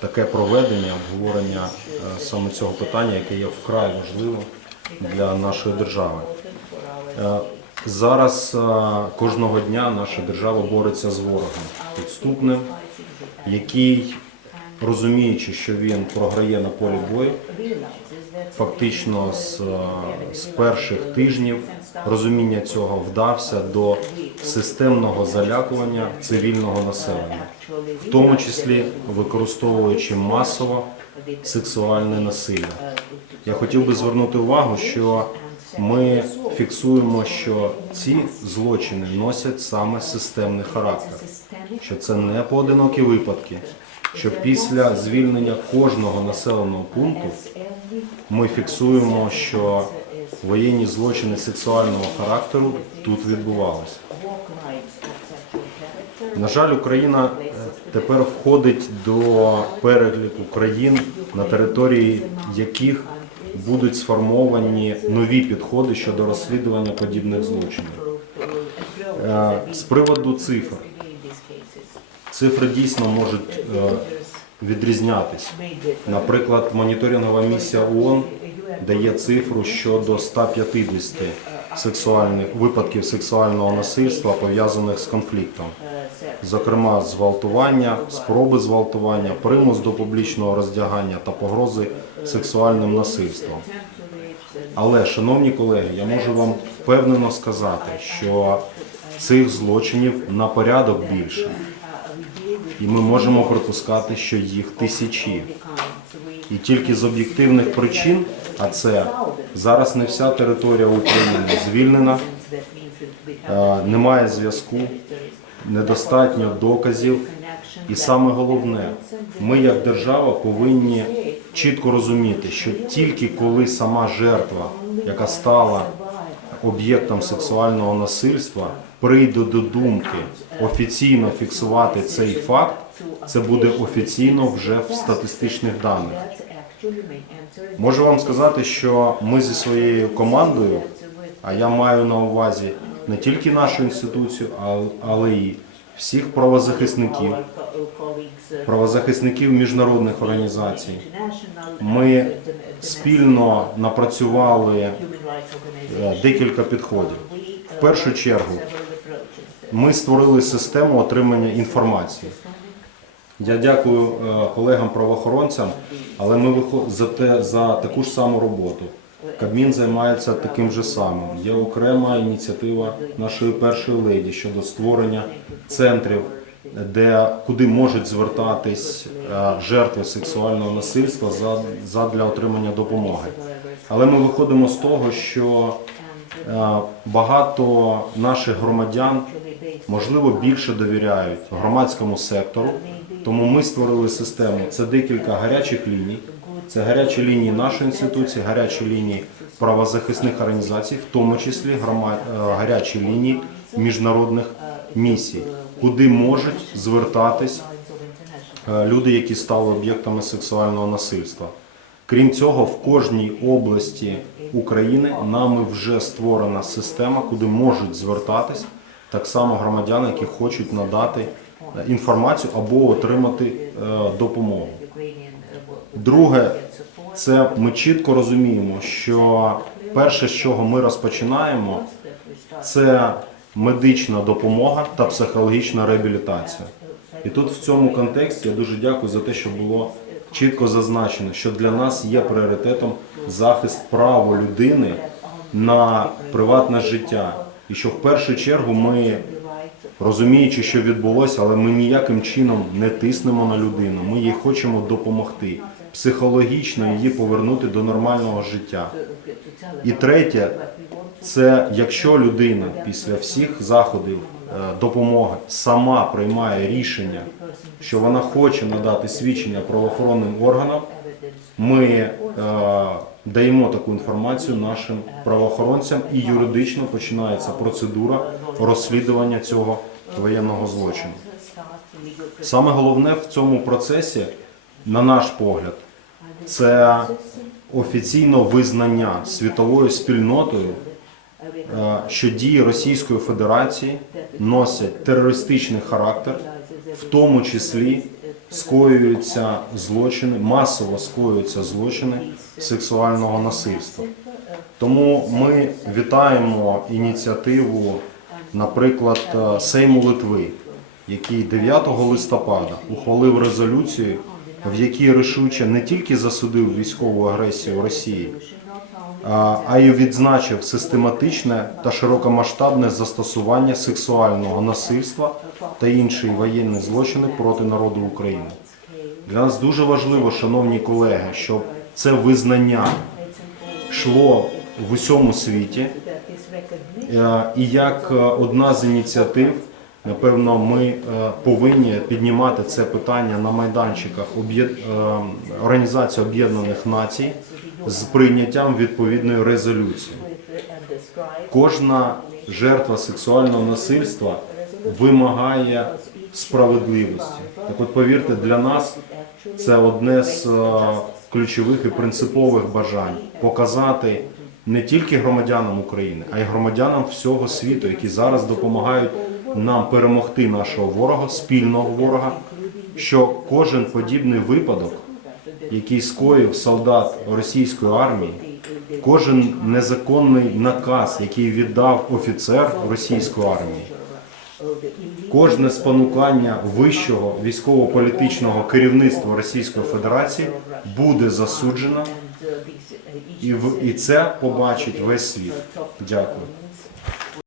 таке проведення, обговорення е, саме цього питання, яке є вкрай важливим для нашої держави. Е, Зараз е, кожного дня наша держава бореться з ворогом підступним, який, розуміючи, що він програє на полі бою, фактично з, з перших тижнів розуміння цього вдався до системного залякування цивільного населення, в тому числі використовуючи масово сексуальне насилля. Я хотів би звернути увагу, що ми фіксуємо, що ці злочини носять саме системний характер, що це не поодинокі випадки, що після звільнення кожного населеного пункту ми фіксуємо, що воєнні злочини сексуального характеру тут відбувалися. На жаль, Україна е, тепер входить до переліку країн, на території яких будуть сформовані нові підходи щодо розслідування подібних злочинів. Е, З приводу цифр. Цифри дійсно можуть е, відрізнятися. Наприклад, моніторингова місія ООН дає цифру щодо 150 сексуальних випадків сексуального насильства пов'язаних з конфліктом. Зокрема, зґвалтування, спроби зґвалтування, примус до публічного роздягання та погрози сексуальним насильством. Але, шановні колеги, я можу вам впевнено сказати, що цих злочинів на порядок більше. І ми можемо припускати, що їх тисячі. І тільки з об'єктивних причин, а це зараз не вся територія України звільнена, е, немає зв'язку, недостатньо доказів. І саме головне, ми як держава повинні чітко розуміти, що тільки коли сама жертва, яка стала об'єктом сексуального насильства, прийде до думки офіційно фіксувати цей факт, це буде офіційно вже в статистичних даних. Можу вам сказати, що ми зі своєю командою, а я маю на увазі не тільки нашу інституцію, але й всіх правозахисників, правозахисників міжнародних організацій. Ми спільно напрацювали е, декілька підходів. В першу чергу ми створили систему отримання інформації. Я дякую е, колегам-правоохоронцям, але ми за, за таку ж саму роботу. Кабмін займається таким же самим. Є окрема ініціатива нашої першої леді щодо створення центрів, де куди можуть звертатись е, жертви сексуального насильства за, задля отримання допомоги. Але ми виходимо з того, що багато наших громадян можливо більше довіряють громадському сектору. Тому ми створили систему. Це декілька гарячих ліній. Це гарячі лінії нашої інституції, гарячі лінії правозахисних організацій, в тому числі е, гарячі лінії міжнародних місій, куди можуть звертатись е, люди, які стали об'єктами сексуального насильства. Крім цього, в кожній області України нами вже створена система, куди можуть звертатись так само громадяни, які хочуть надати е, інформацію або отримати е, допомогу. Друге, це ми чітко розуміємо, що перше, з чого ми розпочинаємо, це медична допомога та психологічна реабілітація. І тут в цьому контексті я дуже дякую за те, що було чітко зазначено, що для нас є пріоритетом захист права людини на приватне життя. І що в першу чергу ми, розуміючи, що відбулося, але ми ніяким чином не тиснемо на людину. Ми їй хочемо допомогти, психологічно її повернути до нормального життя. І третє, це якщо людина після всіх заходів допомоги сама приймає рішення, що вона хоче надати свідчення правоохоронним органам, ми е, даємо таку інформацію нашим правоохоронцям і юридично починається процедура розслідування цього воєнного злочину. Саме головне в цьому процесі, на наш погляд, це офіційно визнання світовою спільнотою, е, що дії Російської Федерації носять терористичний характер, в тому числі скоюються злочини, масово скоюються злочини сексуального насильства. Тому ми вітаємо ініціативу, наприклад, е, Сейму Литви, який 9 листопада ухвалив резолюцію, в якій рішуче не тільки засудив військову агресію Росії, а й відзначив систематичне та широкомасштабне застосування сексуального насильства та інші воєнні злочини проти народу України. Для нас дуже важливо, шановні колеги, щоб це визнання йшло в усьому світі. Е, І як е, одна з ініціатив, напевно, ми е, повинні піднімати це питання на майданчиках Організації Об'єднаних Націй з прийняттям відповідної резолюції. Кожна жертва сексуального насильства вимагає справедливості. Так от повірте, для нас це одне з е, ключових і принципових бажань показати не тільки громадянам України, а й громадянам всього світу, які зараз допомагають нам перемогти нашого ворога, спільного ворога, що кожен подібний випадок, який скоїв солдат російської армії, кожен незаконний наказ, який віддав офіцер російської армії, кожне спонукання вищого військово-політичного керівництва Російської Федерації буде засуджено, і, в, і це побачить весь світ. Дякую.